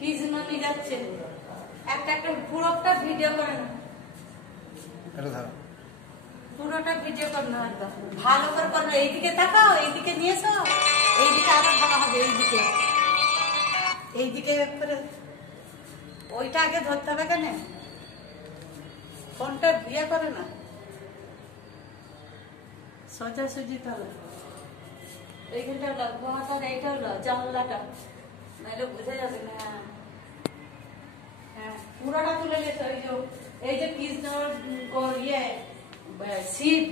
কৃষ্ণ নিয়ে যাচ্ছে একটা একটা পুরোটা ভিডিও করে না, পুরোটা ভিডিও করে না, একদম ভালো করে করবে। এইদিকে তাকাও, এইদিকে নিয়ে এসো, এইদিকে আরো ভালো হবে। এইদিকে এইদিকে করে ওইটা আগে ধরতে হবে কেন, ফোনটা বিয়ে করে না, সোজাসুজি তাহলে এইখানটা হলো গোহাটার, এইটা হলো জানলাটা, নাহলে বোঝা যাবে না। হ্যাঁ পুরোটা তুলে নিতে। এই যে কৃষ্ণ ইয়ে শিব,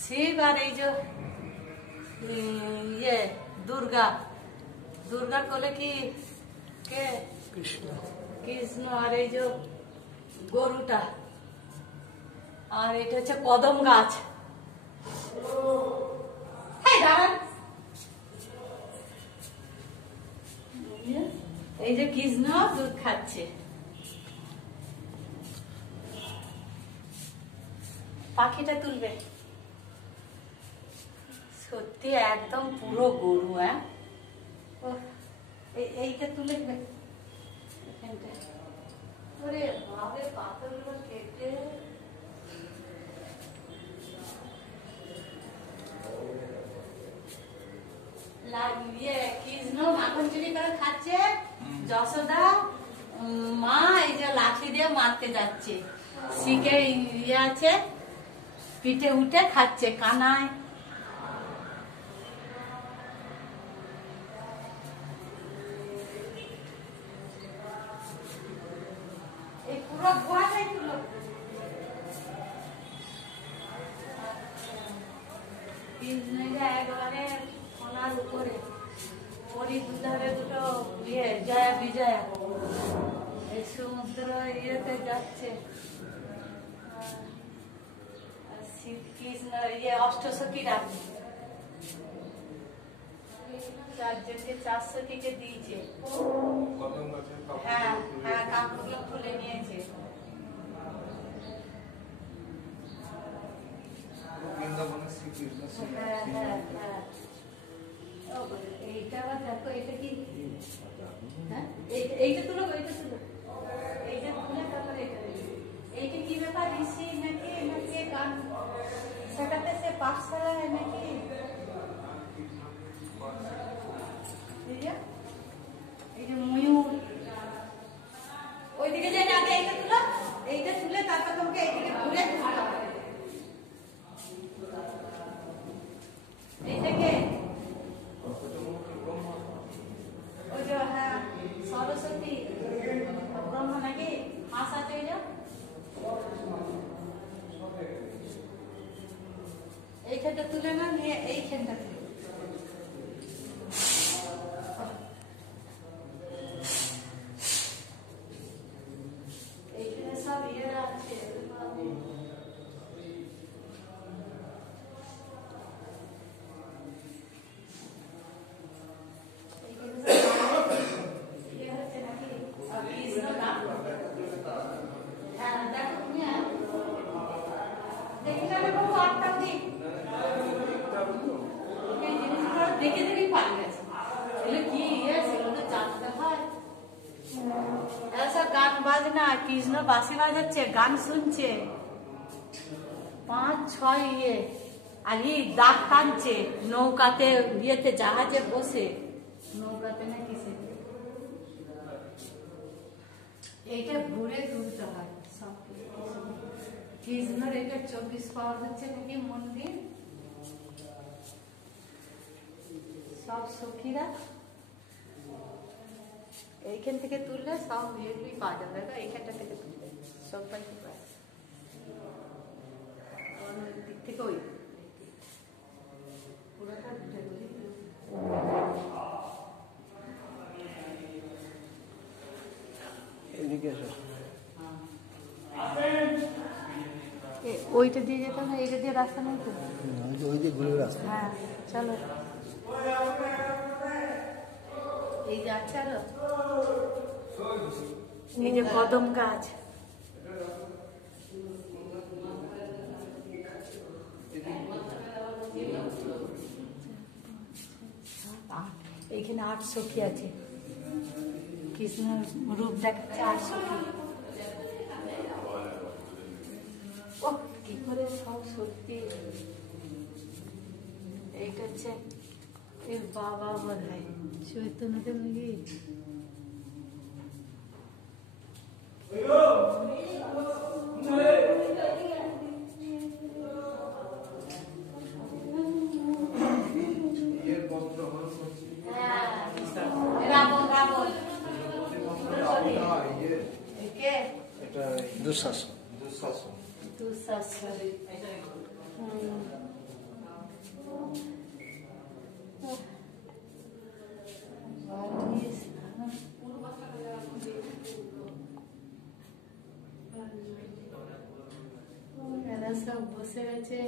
শিব আর এই যে ইয়ে দুর্গা, দুর্গার কোলে কি কে? কৃষ্ণ। কৃষ্ণ আর এই যে গরুটা, আর এটা হচ্ছে কদম গাছ। এই যে কৃষ্ণ দুধ খাচ্ছে, পাখিটা তুলবে। সত্যি একদম পুরো গরু। হ্যাঁ এইটা তুলে এখানটা, ওরে ভাবে পাথরগুলো কেটে কৃষ্ণ মাখন চুরি করে খাচ্ছে, যশোদা মা এই যে লাঠি দিয়ে মারতে যাচ্ছে, শিখে ইয়ে আছে পিঠে উঠে খাচ্ছে কানায়। এই পুরো গোয়াটাই তুলো। কৃষ্ণটা একবারে ওনার উপরে, ওরই দুধারে দুটো ইয়ে জয়া বিজয়া, এই সমুদ্র ইয়েতে যাচ্ছে। কৃষ্ণ ইয়ে অষ্টসখীরা 4 জনকে 4 সখীকে দিয়েছে। হ্যাঁ হ্যাঁ কাপড়গুলো খুলে নিয়েছে। হ্যাঁ হ্যাঁ হ্যাঁ এইটা আবার দেখো, এটা কি? হ্যাঁ এইটা তুলো, এইটা তুলো, এইটা তুলে তারপরে এইটা কি ব্যাপার? ঋষি নাকি নাকি গান সেটাতে সে পাঠশালায় নাকি? এই যে ময়ূর, ওইদিকে যাই আগে এইটা তুলো, এইটা তুলে তারপর তোমাকে এইদিকে ঘুরে এইটাকে ওই যে হ্যাঁ সরস্বতী ব্রহ্ম নাকি হাঁস আছে, ওই যে এইখানটা তুলে না নিয়ে এইখানটা তুলে। এইখানে সব ইয়ে আছে, দেখে দেখেই পালিয়ে গেছে। কি ইয়ে সেগুলো তো জানতে হয়। গান বাজনা, কৃষ্ণ বাঁশি বাজাচ্ছে, গান শুনছে, 5-6 ইয়ে, আর ই দাগ টানছে নৌকাতে, ইয়েতে জাহাজে বসে, নৌকাতে না কিসে। এইটা ঘুরে তুলতে হয় সব। কৃষ্ণের এটা 24 পাওয়ার হচ্ছে নাকি মন্দির, সব সখীরা এইখান থেকে তুললে সব ইয়েগুলি পাওয়া যাবে। এইখানটা থেকে তুললে সব পাইতে পারে। ঠিক ওই পুরোটা ঘুরে ঘুরে এদিকে এসো। ওইটা দিয়ে যেতাম না, এইটা দিয়ে রাস্তা নেই তো। ওই যে ঘুরে রাস্তা। হ্যাঁ চলো। এই যে আছে আরো, এই যে কদম গাছ। এইখানে 8 সখী আছে, কৃষ্ণের রূপ দেখাচ্ছে 8 সখী। ও কি করে সব সত্যি। এইটা হচ্ছে এর বাবা বোধ হয় চৈতন্যদেব নাকি। দুঃশাসন। এরা সব বসে গেছে।